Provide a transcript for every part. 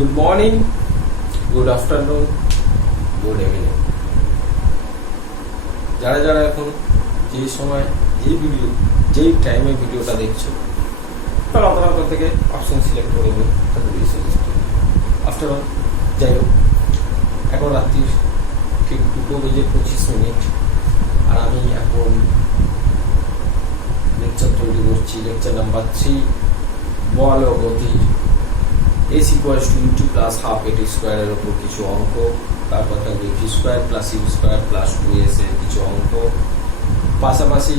Good morning, good afternoon, good evening. যারা যারা এখন যে সময় যেই টাইমে ভিডিওটা দেখছো তারা অতটা থেকে অপশন সিলেক্ট করে দিও তাদের আফটার অল। যাই হোক, এখন রাত্রির ঠিক 2:25 আর আমি এখন লেকচার তৈরি করছি। লেকচার নাম্বার 3, বল ও গতি। s equals to ut plus half at স্কোয়ারের উপর কিছু অঙ্ক, তারপর থাকবে v square plus u square plus 2s এর কিছু অঙ্ক, পাশাপাশি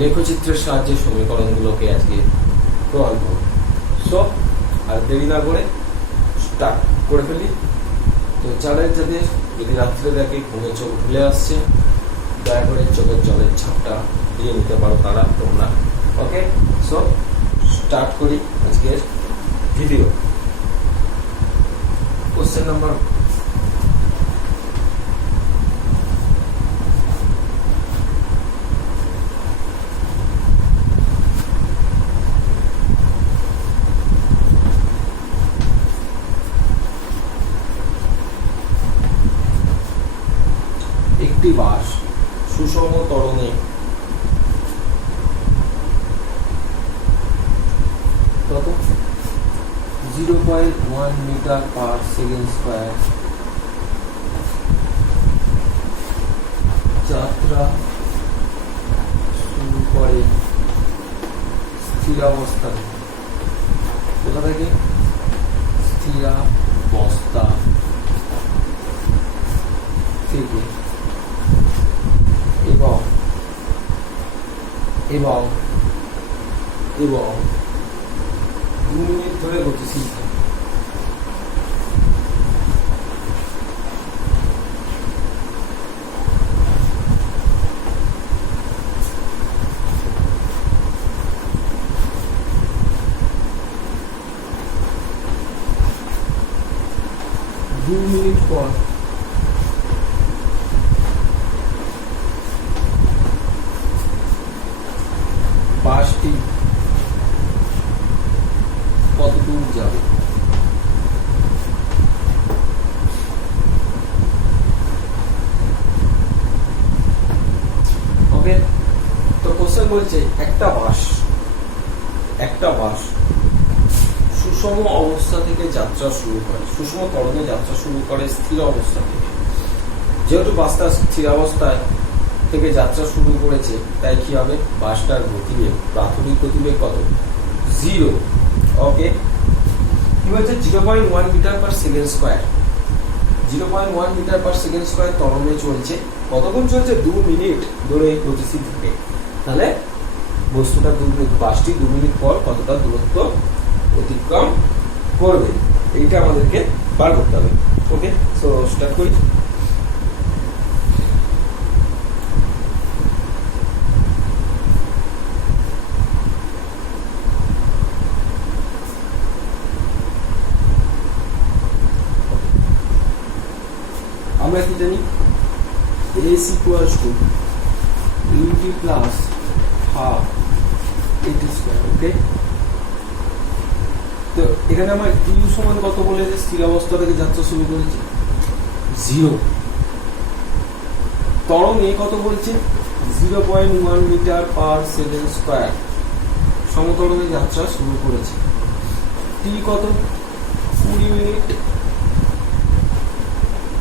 লেখচিত্রের সাহায্যে সমীকরণগুলোকে আজকে প্রমাণ করব। সো আর দেরি না করে স্টার্ট করে ফেলি। তো যাদের যদি রাত্রে দেখে ঘুমে চোখ ভুলে আসছে, দয়া করে চোখের জলের ছাপটা দিয়ে নিতে পারো তোমরা। ওকে, সো স্টার্ট করি আজকের ভিডিও। কোশ্চেন নাম্বার একটি বাস সুষম ত্বরণে কত 0.1 মিটার পার সেকেন্ড স্কয়ার যাত্রা শুরু করে স্থিরাবস্থা। কোথা থেকে? স্থিরাবস্থা থেকে এবং এবং এবং 2 মিনিট ধরে গতিশীল থাকে। দু মিনিট পর বাসটি কতদূর যাবে? ওকে, তো কোশ্চেন বলছে একটা বাস সুষম অবস্থা থেকে যাত্রা শুরু করে, সুষম ত্বরণে যাত্রা শুরু করে স্থির অবস্থা থেকে। যেহেতু বাসটা স্থির অবস্থায় থেকে যাত্রা শুরু করেছে, তাই কি হবে? বাসটার গতিবেগ, প্রাথমিক গতিবেগ কত? 0। ওকে, কি বলছে? 0.1 metre per second square. 0.1 metre per second square ত্বরণে চলছে। কতক্ষণ চলছে? 2 মিনিট ধরে গতিশীল থাকে। তাহলে বস্তুটা বাসটি 2 মিনিট পর কতটা দূরত্ব অতিক্রম করবে, এইটা আমাদেরকে বার করতে হবে। ওকে, সো স্টার্ট করি। আমরা কি জানি? s equals to ut plus half at square. Okay, তো এখানে আমার u সমান কত বলেছে? স্থির অবস্থা থেকে যাত্রা শুরু করেছে 0। ত্বরণে কত বলছে? 0.1 মিটার পার সেকেন্ড স্কয়ার সমত্বরণে যাত্রা শুরু করেছে। t কত? 20 মিনিট,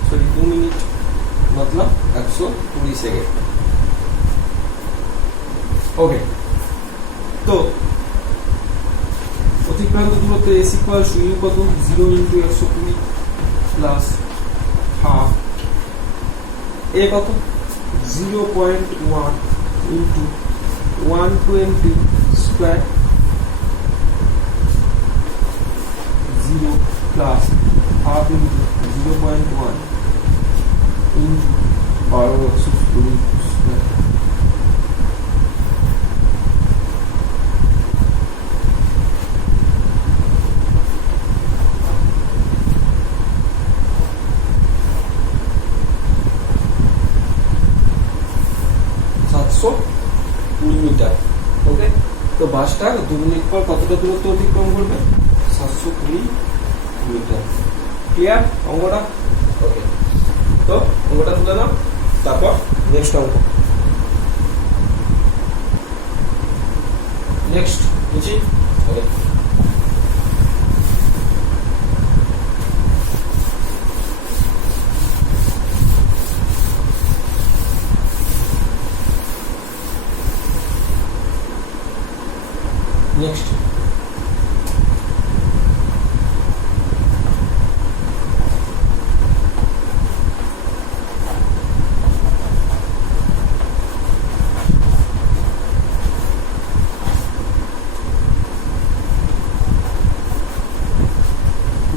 সরি 2 মিনিট, मतलब 120 সেকেন্ড। ওকে, তো অতিক্রান্ত দূরত্ব s equals to u কত? 0 × 120 প্লাস হাফ। a কত? 0.1 × 120 square 0 plus half × 0.1 × 1220 square. Metre. Okay, তো বাসটা 2 মিনিট পর কতটা দূরত্ব অতিক্রম করবে? 720 নিউটন। ক্লিয়ার অঙ্কটা? ওকে, তো অঙ্কটা তুলে নাও, তারপর নেক্সট অঙ্ক। নেক্সট বুঝি। ওকে, নেক্সট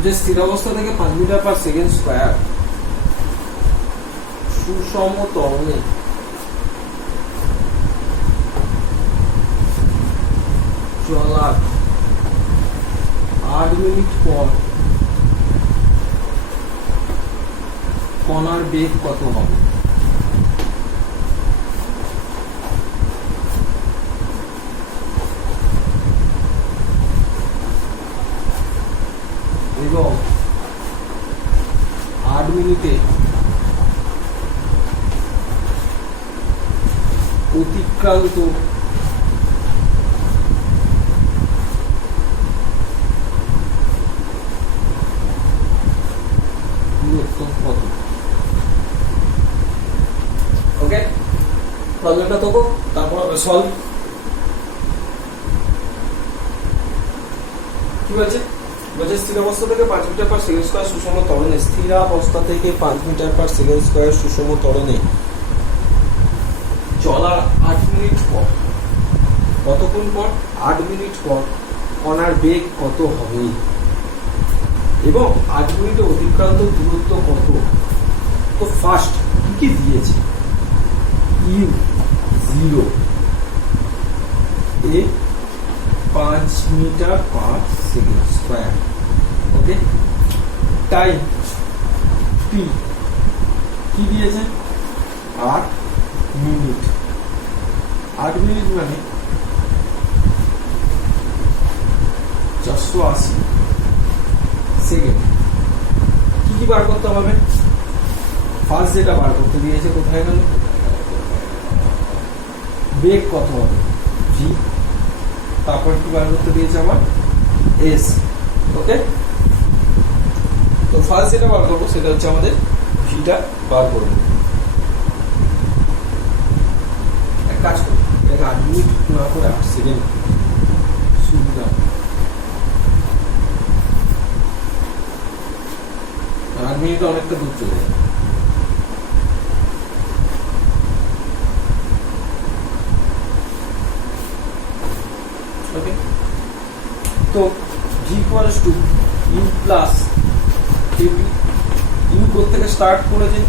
যে স্থিরাবস্থা থেকে 5 মিটার পার সেকেন্ড স্কয়ার সুষম ত্বরণে চলার 8 মিনিট পর কণার বেগ কত হবে? এবং 8 মিনিটে অতিক্রান্ত দূরত্ব কত? ওকে, প্রবলেমটা তো তারপর সলভ। কি বলছে? বলছে স্থিরাবস্থা থেকে 5 মিটার পার সেকেন্ড স্কয়ার সুষম ত্বরণে, স্থিরাবস্থা থেকে 5 মিটার পার সেকেন্ড স্কয়ার সুষম ত্বরণে চলার 8 মিনিট পর, কতক্ষণ পর? 8 মিনিট পর কণার বেগ কত হবে এবং 8 মিনিটে অতিক্রান্ত দূরত্ব কত? তো ফার্স্ট কি দিয়েছে? U 0 a 5 metre per second square. Okay, time টি কি দিয়েছে? 8 মিনিট। 8 মিনিট মানে 480 সেকেন্ড। কি কি বার করতে হবে? ফার্স্ট যেটা বার করতে দিয়েছে, কোথায় গেল? বেগ কত হবে? ভি। তারপর কি বার করতে দিয়েছে আমার? এস। ওকে, তো ফার্স্ট যেটা বার করবো সেটা হচ্ছে আমাদের ভিটা বার করবো। এক কাজ করবো, এটাকে 8 মিনিট না করে 8 সেকেন্ড সুবিধা। 8 মিনিট অনেকটা দূর চলে যাবে। ওকে, তো v equals to u plus KP. U থেকে স্টার্ট করেছে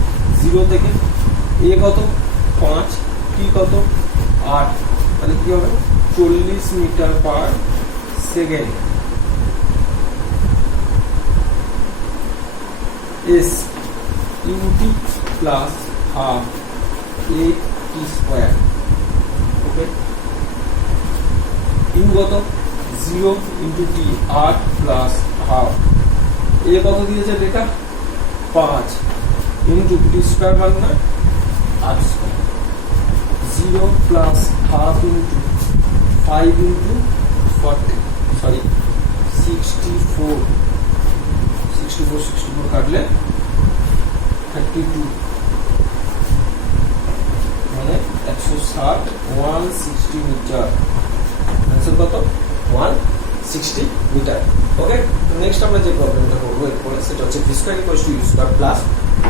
0 থেকে, এ কত? 5, টি কত? 8, তাহলে কি হবে? 40 metre per second. S u t plus half a t square. Okay, u কত? 0 into t, 8 plus half. A কত দিয়েছে ডেটা? 5 ইন্টু টি স্কোয়ার মানে 8 square. 0 plus half into 5 into 40, sorry 64 কাটলে 32 মানে 160, 160 মিটার। অ্যান্সার কত? 160 মিটার। ওকে, তো next আমরা যে প্রবলেমটা করবো এরপরে সেটা হচ্ছে v square equals to u square plus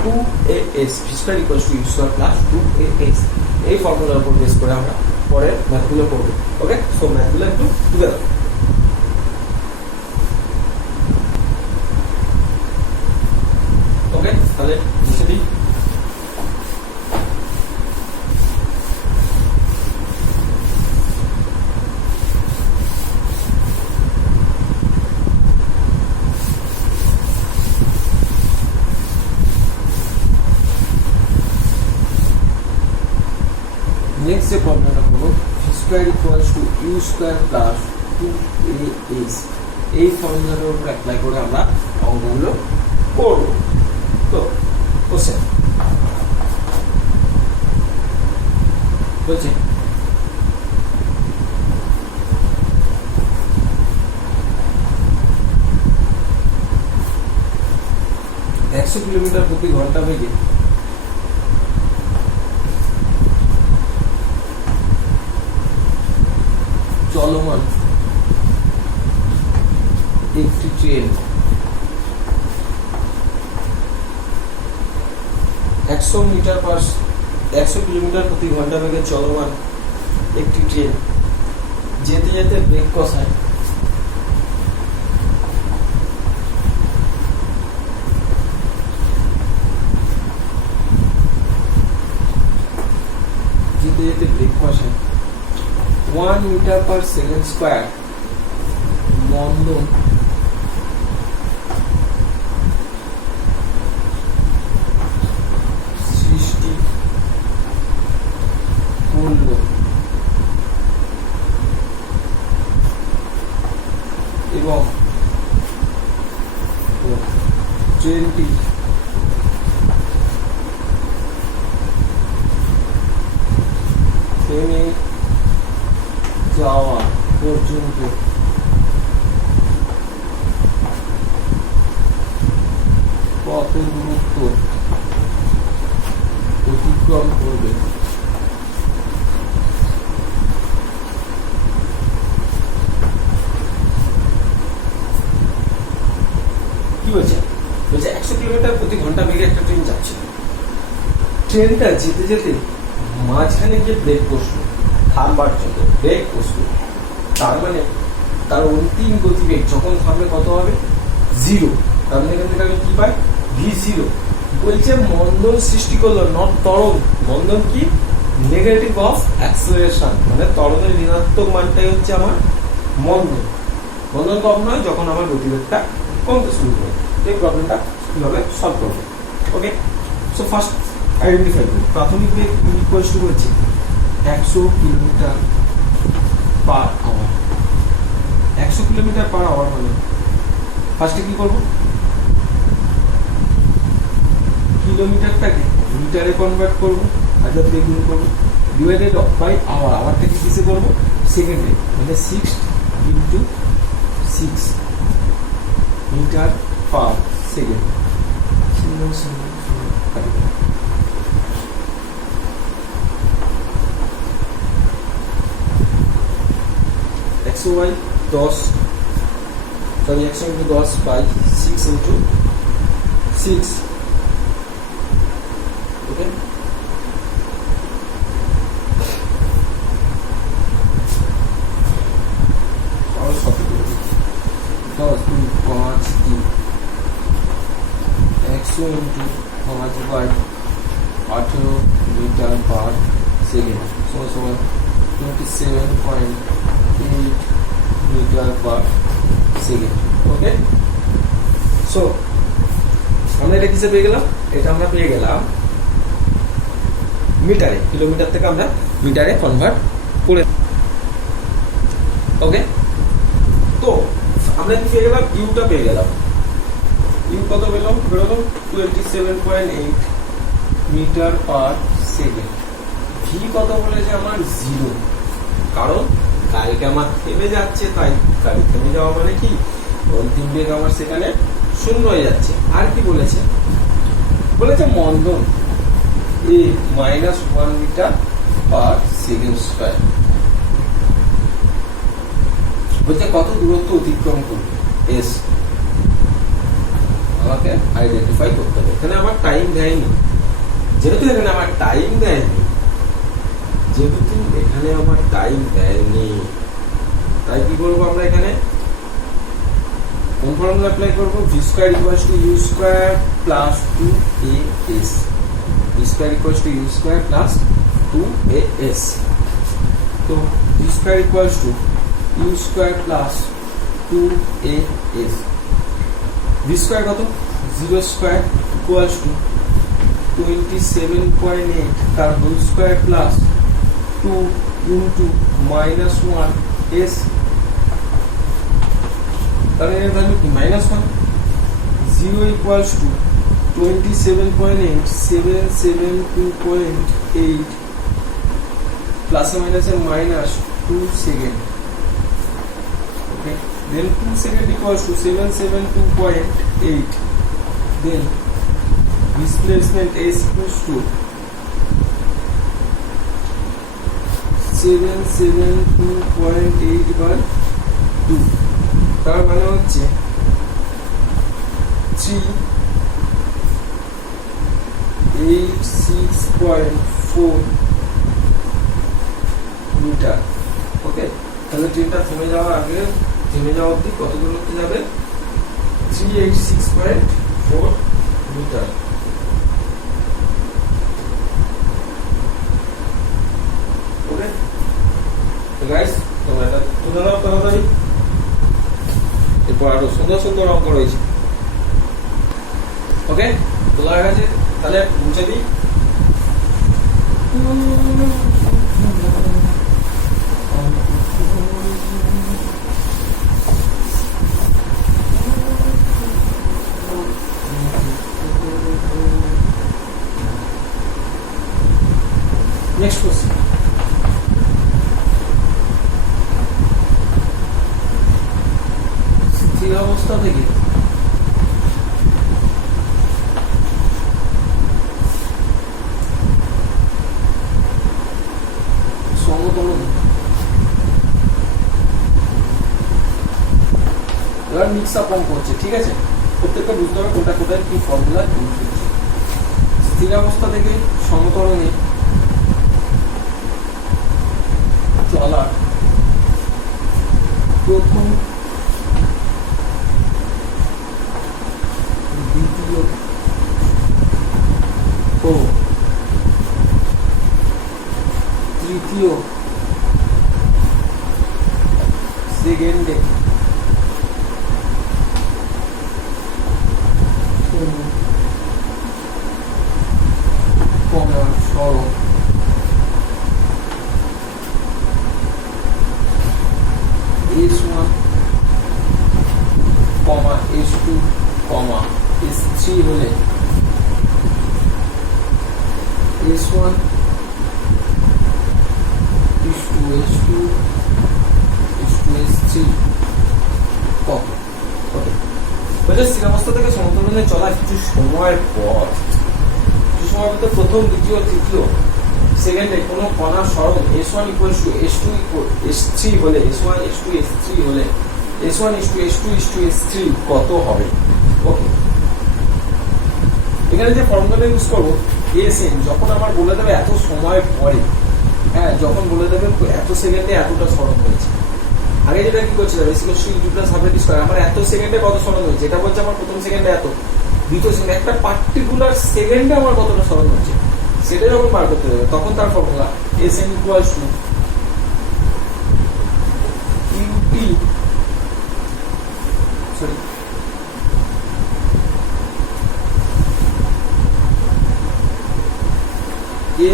2as। V square equals to u square plus 2as, এই ফর্মুলার উপর বেস করে আমরা পরে ম্যাথগুলো করবো। ওকে, সো ম্যাথগুলো একটু তুলে দাও। ওকে, তাহলে লিখে দিই। নেক্সট যে প্রবলেমটা করবো, v square equals to u square plus 2as। এই ফর্মুলাটার উপর অ্যাপ্লাই করে আমরা অঙ্কগুলো করব। তো কোশ্চেন বলছি একশো কিলোমিটার প্রতি ঘন্টা বেগে চলমান একটি ট্রেন 100 কিলোমিটার প্রতি ঘন্টা বেগে চলমান একটি ট্রেন যেতে যেতে ব্রেক কষায় ব্রেক কষায় 1 মিটার পার সেকেন্ড স্কয়ার মন্দন সৃষ্টি করল এবং ট্রেনটি থেমে যাওয়া পর্যন্ত কত দূরত্ব অতিক্রম করবে? কি বলছে? 100 কিলোমিটার প্রতি ঘন্টা বেগে একটা ট্রেন যাচ্ছে। ট্রেনটা যেতে যেতে মাঝখানে গিয়ে ব্রেক কষলো, থামবার জন্য ব্রেক কষলো। তার মানে তার অন্তিম গতিবেগ যখন থামবে কত হবে? 0। তার মানে এখান থেকে আমি কি পাই? v0। বলছে মন্দন সৃষ্টি করলো, নট ত্বরণ। মন্দন কি? নেগেটিভ অফ অ্যাক্সেলারেশন, মানে ত্বরণের ঋণাত্মক মানটাই হচ্ছে আমার মন্দন। মন্দন কখন হয়? যখন আমার গতিবেগটা কমতে শুরু করে। এই প্রবলেমটা কিভাবে সলভ করবে? ওকে, সো ফার্স্ট আইডেন্টিফাই করি। প্রাথমিক বেগ ইকুয়ালস টু হচ্ছে 100 kilometre per hour. 100 kilometre per hour মানে ফার্স্টে কি করব? কিলোমিটারটাকে মিটারে কনভার্ট করব, 1000 দিয়ে গুণ করব, ডিভাইডেড বাই আওয়ার। আওয়ারটাকে কিসে করব? সেকেন্ডে, মানে 6 into 6 metre per second. XY 10 sorry 100 into 10 by 6 into 6, okay. और सब 10 2 5 3 100 into 5 by 18 मीटर पर सेकेंड, so 27.8 मीटर पर সেকেন্ড। ওকে, সো আমরা এটা কিসে পেয়ে গেলাম? এটা আমরা পেয়ে গেলাম মিটারে। কিলোমিটার থেকে আমরা মিটারে কনভার্ট করে। ওকে, তো আমরা কি পেয়ে গেলাম? ইউটা পেয়ে গেলাম। ইউ কত পেলাম? বেরোলো 27.8 মিটার পার সেকেন্ড। ভি কত বলেছে আমার? 0, কারণ গাড়িটা আমার থেমে যাচ্ছে, তাই গাড়ি থেমে যাওয়া মানে কি? অন্তিম বেগ আমার সেখানে 0 হয়ে যাচ্ছে। আর কি বলেছে? বলেছে মন্দন এ -1 মিটার পার সেকেন্ড স্কয়ার। বলছে কত দূরত্ব অতিক্রম করবে? এস আমাকে আইডেন্টিফাই করতে হবে। এখানে আমার টাইম দেয়নি, যেহেতু এখানে আমার টাইম দেয়নি, তাই কি করবো আমরা? এখানে কোন ফর্মুলা অ্যাপ্লাই করবো? v square equals two u square plus 2as। v square equals two u square plus 2as। তো v square equals two u square plus 2as। v square কত? 0 স্কয়ার ইকুয়ালস টু 27.8 তার whole square plus 2 into -1s। তাহলে এর value কি -1 0 equals to 27.8 772.8 প্লাসে মাইনাসে -2 second okay then 2 second equals to 772.8 then displacement s equals to 772.8 by 2 তার মানে হচ্ছে 386.4 মিটার ওকে তাহলে ট্রেনটা থেমে যাওয়ার আগে থেমে যাওয়া অবধি কত দূরত্বে যাবে 386.4 মিটার ওকে তো গাইস তোমরা এটা তুলে নাও তাড়াতাড়ি এরপর আরো সুন্দর সুন্দর অঙ্ক রয়েছে ওকে তোলা হয়ে গেছে তাহলে মুছে দিই নেক্সট কোশ্চেন স্থির অবস্থা থেকে সমতলন এবার মিক্স আপ অঙ্ক হচ্ছে ঠিক আছে প্রত্যেকটা বুঝতে হবে কোনটা কোথায় কি ফর্মুলা ইউজ হচ্ছে স্থির অবস্থা থেকে সমতলনে চলা প্রথম দ্বিতীয় ও তৃতীয় সেকেন্ডে সরল S1, S2, S3 হলে S1, S2, S3 কত স্থির অবস্থা থেকে সমতলনে চলা কিছু সময়ের পর প্রথম দ্বিতীয় তৃতীয় সেকেন্ডে কোনো কণা সরল S1 equals to S2 S3 হলে S1 S2 S3 হলে S1 S2 S2 S2 S3 কত হবে ওকে এখানে যে ফর্মুলাটা ইউজ করবো Sn যখন আমার বলে দেবে এত সময় পরে হ্যাঁ যখন বলে দেবে এত সেকেন্ডে এতটা সরল হয়েছে আগে যেটা কি করছিলাম আমার এত সেকেন্ডে কত সরল হয়েছে এটা বলছে আমার প্রথম সেকেন্ডে এত দ্বিতীয় সেকেন্ডে একটা পার্টিকুলার সেকেন্ডে আমার কতটা সরল হয়েছে সেটা যখন বার করতে দেবে তখন তার formula Sn equals to Qt sorry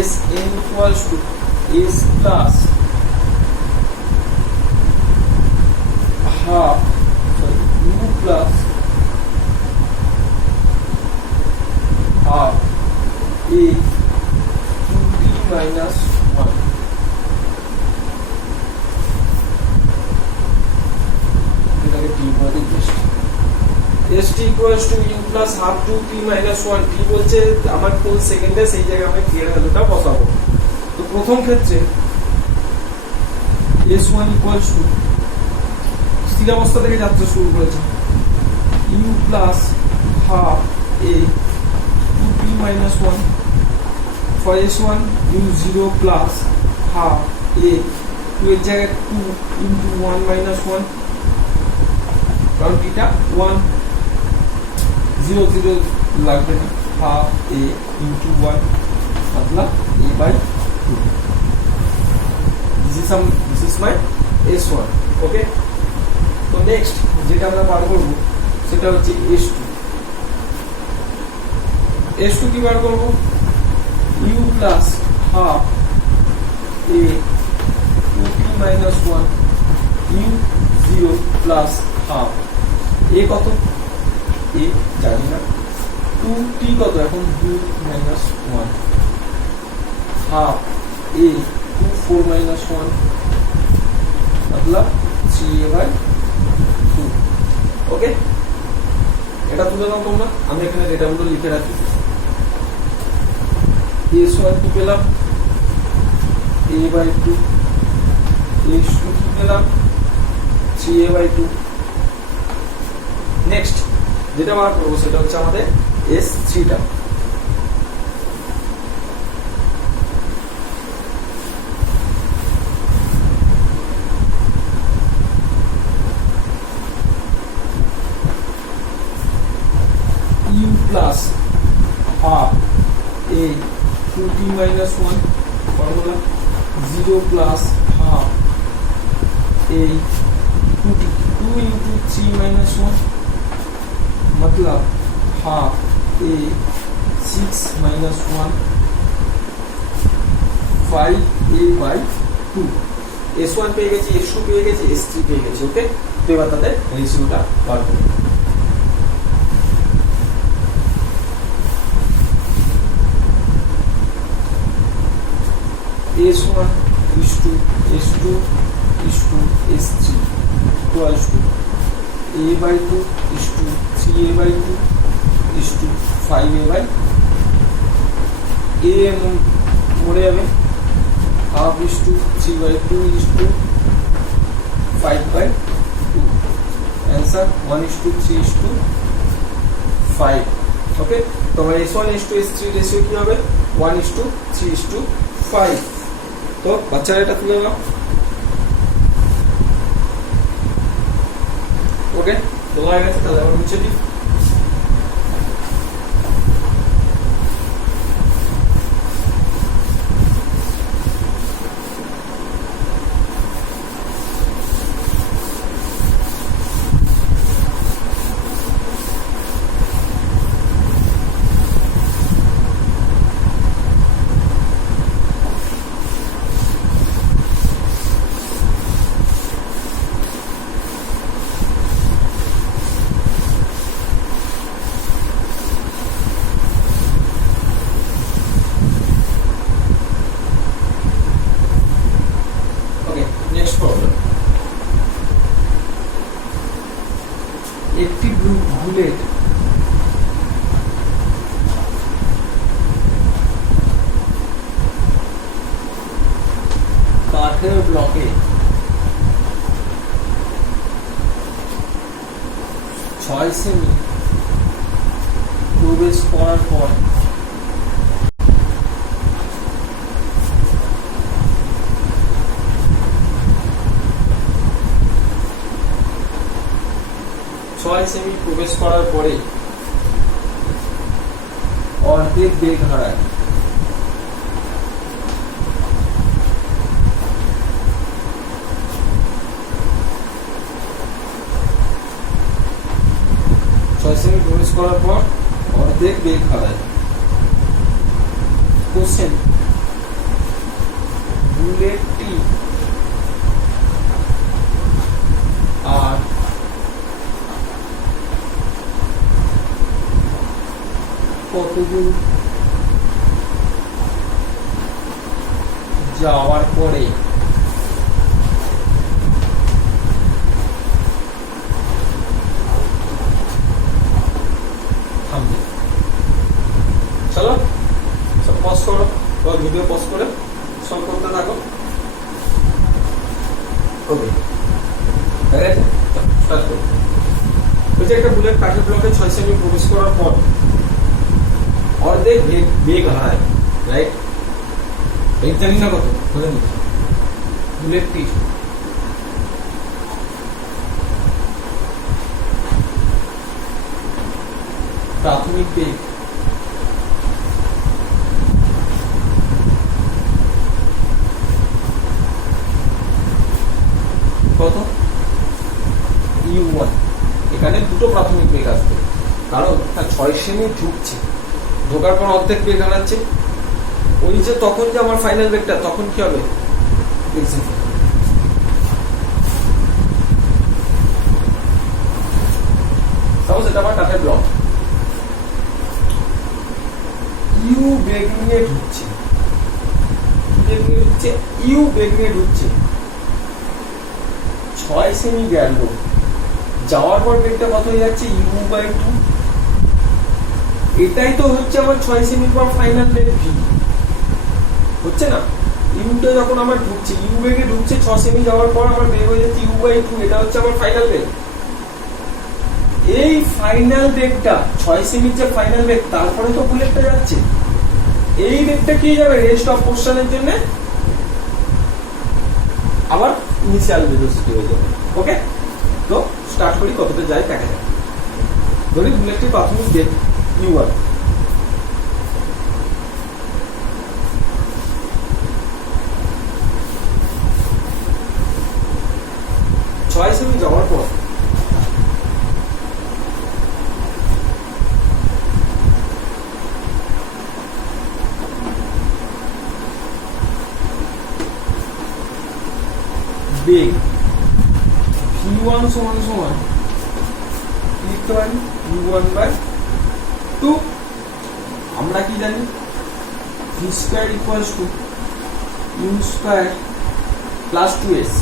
Sn equals to S plus half U plus half A Qt minus 1 এটাকে T বলে দিচ্ছি St equals to U plus half 2T minus 1 T বলছে আমার কোন সেকেন্ডে সেই জায়গায় আমি T এর ভ্যালুটা বসাবো তো প্রথম ক্ষেত্রে S1 equals to স্থির অবস্থা থেকে যাত্রা শুরু করেছে U plus half A 2T minus 1 for S1 U0 plus half A 2 এর জায়গায় 2 into 1 minus 1 কারণ এটা 1 0 0 লাগবে না half A into 1 मतलब A by 2 this is my S1 okay তো নেক্সট যেটা আমরা বার করব সেটা হচ্ছে S2 S2 কি বার করব U plus half A 2T minus 1 U0 plus half এ কত, এ জানি না, 2t কত এখন 2 minus 1 half a 2 4 minus 1 मतलब 3a/2। ওকে, এটা তুলে নাও তোমরা, আমি এখানে ডেটাগুলো লিখে রাখি। a1 কি পেলাম a/2, a2 কি পেলাম 3a/2। নেক্সট যেটা বার করবো সেটা হচ্ছে আমাদের S3 টা। u plus half a 2t minus 1 formula 0 plus half a 2t 2 into 3 minus 1 मतलब half a 6 minus 1 5a/2। S1 পেয়ে গেছি, S2 পেয়ে গেছি, S3 পেয়ে গেছি। ওকে, তো এবার তাদের রেশিওটা বার করব। S1 is to S2 is to S3 equals to a/2 is to 3a/2 is to 5a/2। a মরে যাবে, half is to 3/2 is to 5/2। Answer 1 is to 3 is to 5। Okay, तो हमारे S1 is to S3 ratio কি হবে 1 is to 3 is to 5। তো বাচ্চারা এটা তুলে নাও। ওকে, তোলা হয়ে গেছে, তাহলে আমরা মুছে দিই। একটি বুলেট কাঠের ব্লকে 6 সেমি প্রবেশ করার পর সেমি প্রবেশ করার পরে অর্ধেক বেগ হারায়। সেমি প্রবেশ করার পর অর্ধেক বেগ হারায়। কোশ্চেন, বুলেটটি আর কতদূর যাওয়ার পরে থামবে? চলো সব পজ করো, ভিডিও পজ করে সব করতে থাকো। ওকে, স্টার্ট করো। বলছে একটা বুলেট কাঠের ব্লকে 6 সেমি প্রবেশ করার পর অর্ধেক বেগ হারায়, রাইট? বেগ জানি না কত, ধরে নি বুলেটটি প্রাথমিক বেগ কত u1। এখানে দুটো প্রাথমিক বেগ আসবে, কারণ 6 সেমি ঢুকছে, ঢোকার পর অর্ধেক বেগ হারাচ্ছে। ওই যে তখন যে আমার ফাইনাল বেগটা, তখন কি হবে দেখছি। 6 সেমি গেল, যাওয়ার পর বেগটা কত হয়ে যাচ্ছে u/2। এটাই তো হচ্ছে আমার 6 সেমির পর ফাইনাল বেগ v, হচ্ছে না? ইউটা যখন আমার ঢুকছে, ইউ বেগে ঢুকছে 6 সেমি যাওয়ার পর আমার বেগ হয়ে যাচ্ছে u/2, এটা হচ্ছে আমার ফাইনাল বেগ। এই ফাইনাল বেগটা 6 সেমির যে ফাইনাল বেগ, তারপরে তো বুলেটটা যাচ্ছে, এই বেগটা কি যাবে রেস্ট অফ পোর্শনের জন্য আবার ইনিশিয়াল ভেলোসিটি হয়ে যাবে। ওকে, তো স্টার্ট করি, কতটা যায় দেখা যাক। ধরি বুলেটটির প্রাথমিক বেগ u1, ছয় সেমি যাওয়ার পর বেগ v1 সমান সমান লিখতে পারি u1/2। আমরা কি জানি v square equals two u square plus 2s,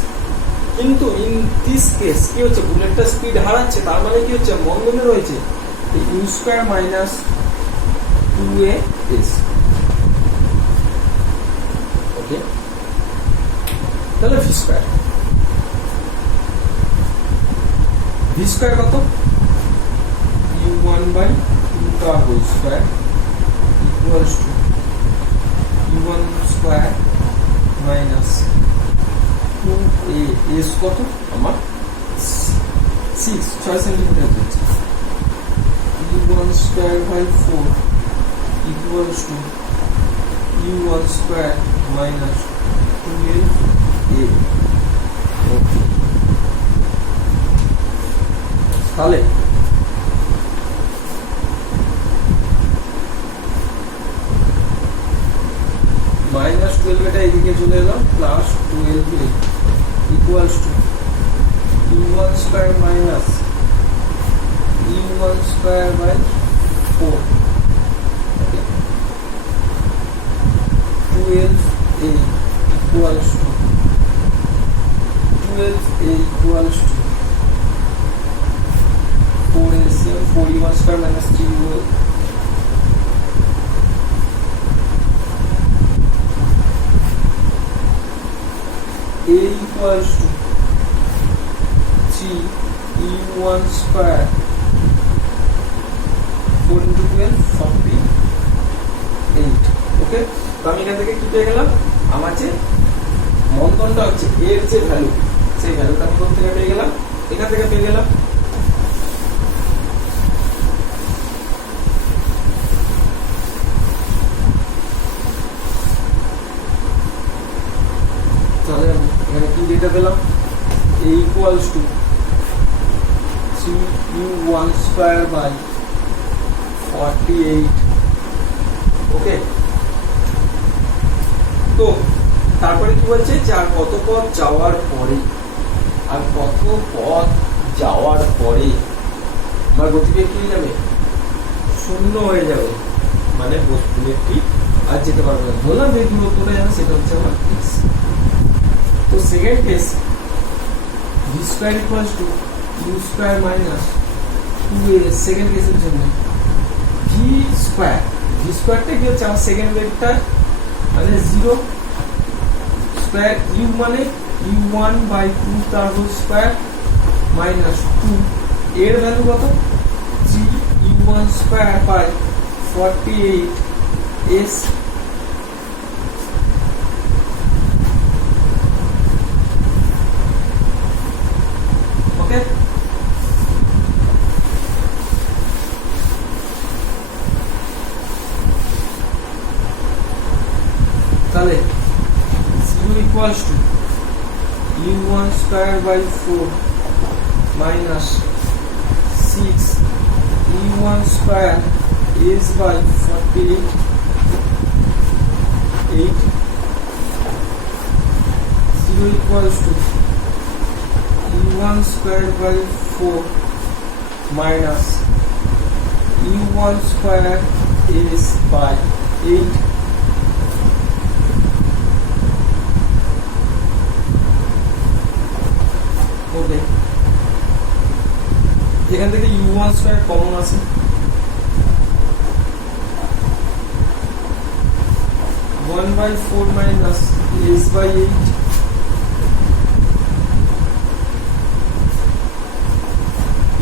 কিন্তু ইন দিস কেস কি হচ্ছে, বুলেটটা স্পিড হারাচ্ছে, তার মানে কি হচ্ছে বন্ধনে রয়েছে u স্কয়ার মাইনাস 2as। ওকে, তাহলে v স্কয়ার কত, u1/2 का whole square equals to u1 square minus 2a কত আমার 6 সেন্টিমিটার হচ্ছে, u1 square by 4 equals to u1 square minus 2a। Okay, তাহলে -12 এটা এদিকে চলে এলাম, plus 12a equals to u1 square minus u1 square by 4। Okay, 12a equals to 4 LCM 4u1 square minus 3u a equals to 3u1 square 4 into 12 48। ওকে, তো আমি এখান থেকে কি পেয়ে গেলাম, আমার যে মন্তনটা হচ্ছে এর যে ভ্যালু, সেই ভ্যালুটা আমি কোথা থেকে পেয়ে গেলাম, এখান থেকে পেয়ে গেলাম। তাহলে এখানে কি ডেটা পেলাম, a equals to 3u1 square by 48। ওকে, তো তারপরে কি বলছে যে আর কত পথ যাওয়ার পরে, আর কত পথ যাওয়ার পরে আমার গতিবেগ কি হয়ে যাবে, শূন্য হয়ে যাবে, মানে বুলেটটি আর যেতে পারবে না। বললাম বেগ দূরত্বটা যাবে, সেটা হচ্ছে আমার x। তো second case v square equals two u square minus 2a, second কেসের জন্য v স্কয়ারটা কি হচ্ছে আমার সেকেন্ড বেগটা মানে 0 স্কয়ার, u মানে u1/2 তার হোল স্কয়ার মাইনাস 2, এর ভ্যালু কত 3u1 স্কয়ার বাই 48s। ওকে, তাহলে 0 equals to u1 square by 4 minus 6 u1 square is by 48 0 equals to u1 square by 4 minus u1 square is by 8। এখান থেকে u1 square common আছে, 1/4 minus s/8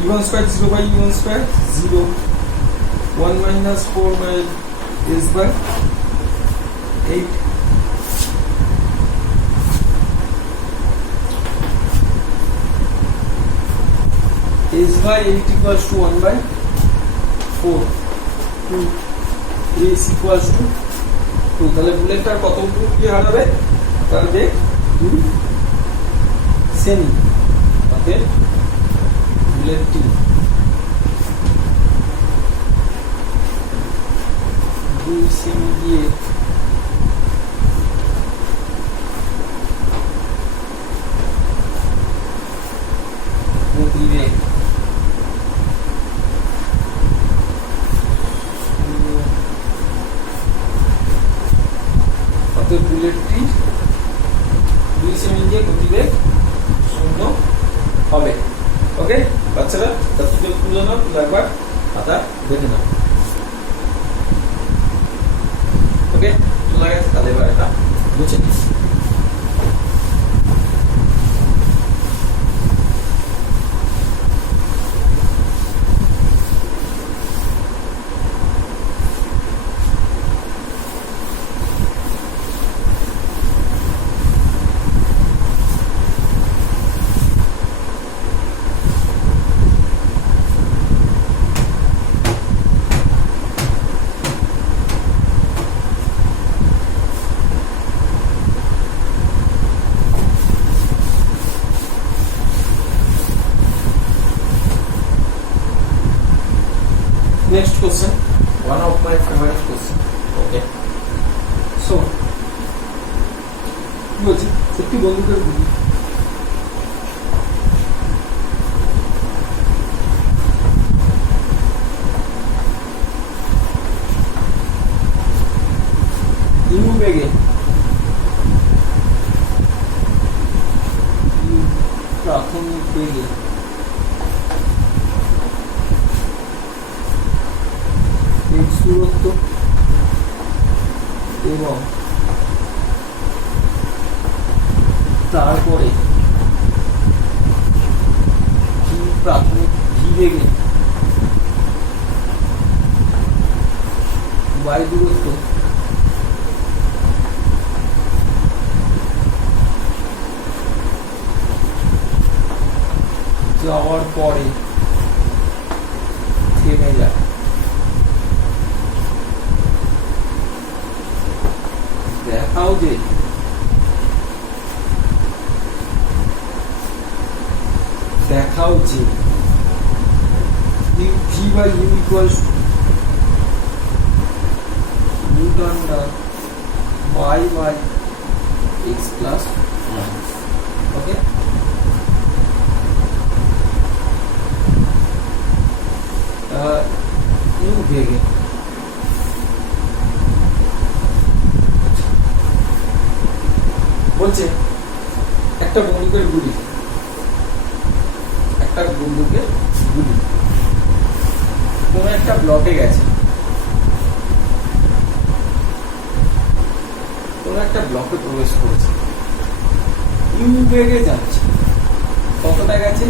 u1 square 0/u1 square 0, 1 minus 4 by s/8 s/8 equals to 1/4, 2 s equals to 2। তাহলে বুলেটটার কত কি হারাবে, তার বেগ 2 semi, অতএব বুলেটটি 2 semi দিয়ে গতিবেগ অতএব বুলেটটি 2 সেমি দিয়ে গতিবেগ 0 হবে। ওকে বাচ্চারা, তাহলে তুলে নাও, একবার খাতা দেখে নাও। ওকে চলে গেছে, তাহলে এবার এটা বুঝে নিস। Next question, one of my favorite question. Okay. So, কি বলছি, একটি বন্ধুদের বলি, ইউ বেগে প্রাথমিক বেগে দূরত্ব এবং তারপরে প্রাথমিক ভি বেগে y দূরত্ব যাওয়ার পরে থেমে যায়। দেখাও যে v by u equals root under y by x plus 1. Okay. u বেগে বলছে একটা বন্দুকের গুলি কোন একটা ব্লকে গেছে, কোন একটা ব্লকে প্রবেশ করেছে, ইউ বেগে যাচ্ছে, কতটা গেছে,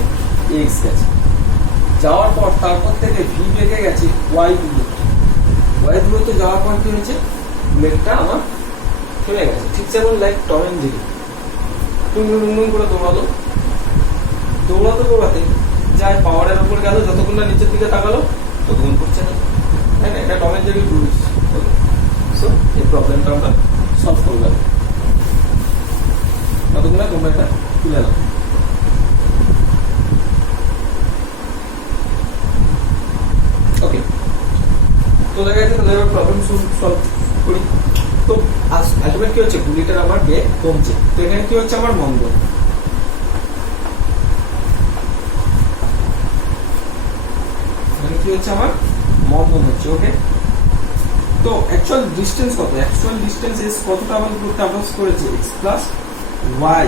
এক্স গেছে, যাওয়ার পর তারপর থেকে ভি বেগে গেছে ওয়াই দূরত্ব যাওয়ার পর কি হয়েছে, বুলেটটা আমার চলে গেছে। ঠিক যেমন লাইক টম এন্ড জেরি, টুং করে দৌড়াতে যায়, পাওয়ারের উপর গেল, যতক্ষণ না নিচের দিকে তাকালো ততক্ষণ করছে না, তাই না? এটা Tom and Jerry rules. So এই প্রবলেমটা আমরা সলভ করে গেল, ততক্ষণ না তোমরা এটা তুলে নাও। ওকে চলে গেছে, তাহলে এবার প্রবলেম সলভ করি। তো আলটিমেট কি হচ্ছে, গুলিটার আমার বেগ কমছে, তো এখানে কি হচ্ছে, আমার মন্দন, এখানে কি হচ্ছে, আমার মন্দন হচ্ছে। ওকে, তো অ্যাকচুয়াল ডিসটেন্স কত, অ্যাকচুয়াল ডিসটেন্স এস কতটা আমার ট্রাভার্স করেছে, এক্স প্লাস ওয়াই,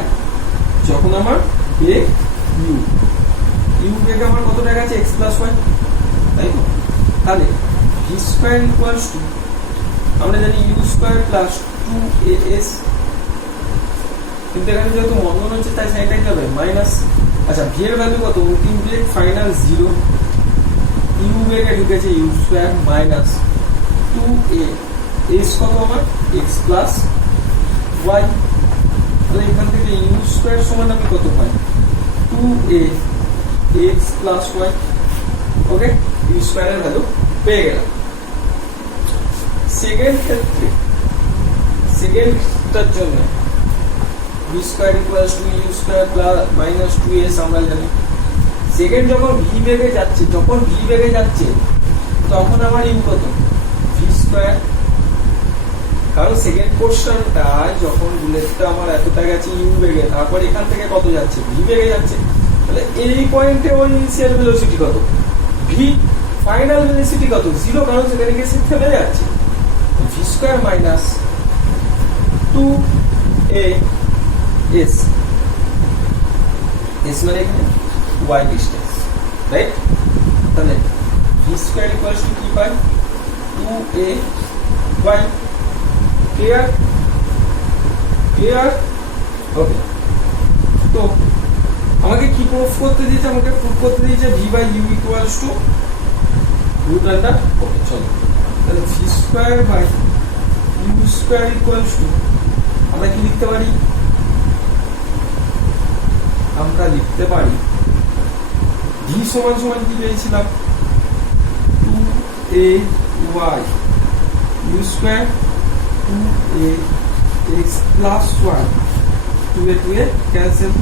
যখন আমার বেগ ইউ ইউ বেগে আমার কতটা গেছে এক্স প্লাস ওয়াই, তাই তো? তাহলে ভি স্কোয়ার ইকুয়ালস টু, আমরা জানি ইউ স্কোয়ার প্লাস 2as, কিন্তু এখানে যেহেতু মন্দন হচ্ছে তাই সাইনটা কি হবে মাইনাস। আচ্ছা ভি এর ভ্যালু কত, অন্তিম বেগ ফাইনাল 0, ইউ বেগে ঢুকেছে you square minus 2a, S কত আমার এক্স প্লাস ওয়াই। তাহলে এখান থেকে ইউ স্কোয়ার সমান আমি কত পাই 2a x plus y. Okay, u স্কোয়ারের ভ্যালু পেয়ে গেলাম। সেকেন্ড ক্ষেত্রে, সেকেন্ডটার জন্য v square equals to u square plus minus 2s আমরা জানি। সেকেন্ড যখন ভি বেগে যাচ্ছে, যখন ভি বেগে যাচ্ছে তখন আমার ইউ কত ভি স্কোয়ার, কারণ সেকেন্ড পোর্শনটা যখন বুলেটটা আমার এতটা গেছে ইউ বেগে, তারপর এখান থেকে কত যাচ্ছে ভি বেগে যাচ্ছে, তাহলে এই পয়েন্টে ওর ইনিশিয়াল ভেলোসিটি কত ভি, ফাইনাল ভেলোসিটি কত 0, কারণ সেখানে গিয়ে সে থেমে যাচ্ছে। V square minus 2as, S মানে এখানে ওয়াই ডিস্টেন্স, রাইট? তাহলে ভি স্কোয়ার ইকুয়ালস টু কি পাই 2ay, ক্লিয়ার? ক্লিয়ার? ওকে, তো আমাকে কি প্রুফ করতে দিয়েছে, আমাকে প্রুফ করতে দিয়েছে v by u equals to root under. Okay চলো, তাহলে v square by u square equals to আমরা কি লিখতে পারি, আমরা লিখতে পারি ভি সমান সমান কি পেয়েছিলাম 2ay u square 2ax plus 1, 2a cancel,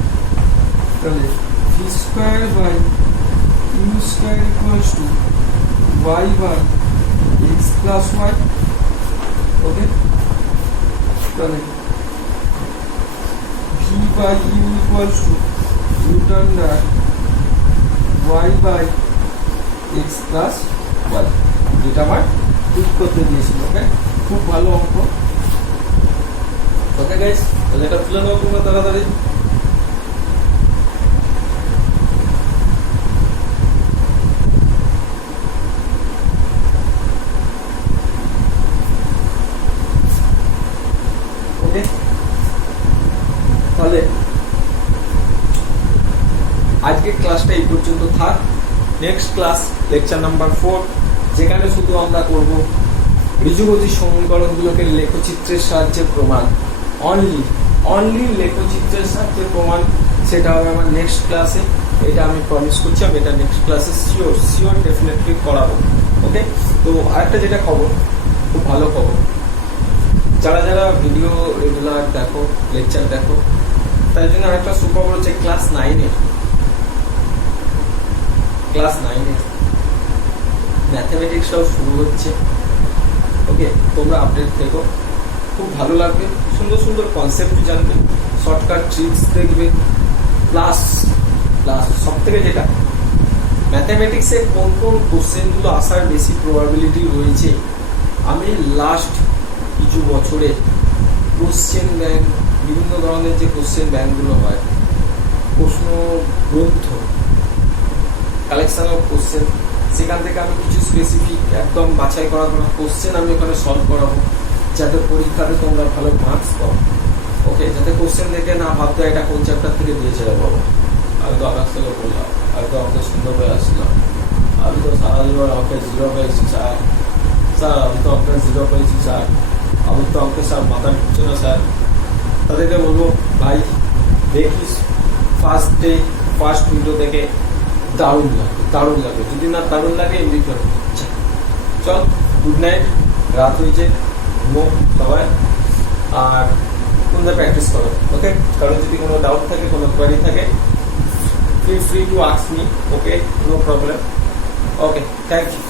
তাহলে v square by u square equals to y by x plus y। Okay, তাহলে v by u equals to root under y by x plus y, যেটা আমার proof করতে দিয়েছিল। ওকে, খুব ভালো অঙ্ক। Okay guys, তাহলে এটা তুলে নেবো তোমরা তাড়াতাড়ি। ওকে, তাহলে আজকে ক্লাসটা এই পর্যন্ত থাক। নেক্সট ক্লাস লেকচার নাম্বার 4, যেখানে শুধু আমরা করব ঋজুগতির সমীকরণগুলোকে লেখচিত্রের সাহায্যে প্রমাণ, অনলি লেখচিত্রের সাহায্যে প্রমাণ, সেটা হবে আমার নেক্সট ক্লাসে। এটা আমি প্রমিস করছি, আমি এটা নেক্সট ক্লাসে শিওর ডেফিনেটলি করাবো। ওকে, তো আরেকটা যেটা খবর, খুব ভালো খবর, যারা যারা ভিডিও রেগুলার দেখো, লেকচার দেখো, তার জন্য আরেকটা সুখবর হচ্ছে ক্লাস 9-এর ম্যাথমেটিক্সটাও শুরু হচ্ছে। ওকে, তোমরা আপডেট থেকো, খুব ভালো লাগবে, সুন্দর সুন্দর কনসেপ্ট জানবে, শর্টকাট ট্রিক্স দেখবে, প্লাস সব থেকে যেটা ম্যাথমেটিক্সে কোন কোন কোশ্চেনগুলো আসার বেশি প্রবাবিলিটি রয়েছে, আমি লাস্ট কিছু বছরে কোশ্চেন ব্যাংক, বিভিন্ন ধরনের যে কোশ্চেন ব্যাংকগুলো হয়, প্রশ্ন গ্রন্থ, কালেকশন অফ কোশ্চেন, সেখান থেকে আমি কিছু স্পেসিফিক একদম বাছাই করা কোনো কোশ্চেন আমি ওখানে সলভ করাবো, যাতে পরীক্ষাতে তোমরা ভালো মার্কস পাও। ওকে, যাতে কোশ্চেন দেখে না ভাবতে এটা কোন চ্যাপ্টার থেকে দিয়েছে বাবা, আমি তো আকাশ থেকে বললাম, আমি তো আমাকে সুন্দর হয়ে আসলাম, আমি তো সারা জীবন আমাকে 0 পেয়েছি স্যার, আমি তো আমাকে 0 পেয়েছি স্যার, আমি তো আমাকে স্যার মাথা ঢুকছে না স্যার। তাদেরকে বলবো ভাই দেখিস ফার্স্ট ভিডিও থেকে দারুণ লাগবে, যদি না দারুণ লাগে এমনি করো। চল, গুড নাইট, রাত হয়েছে, ঘুমো সবাই, আর তোমরা প্র্যাকটিস করো। ওকে, কারণ যদি কোনো ডাউট থাকে, কোনো কোয়ারি থাকে, feel free to ask me. Okay, no problem. Okay, thank you.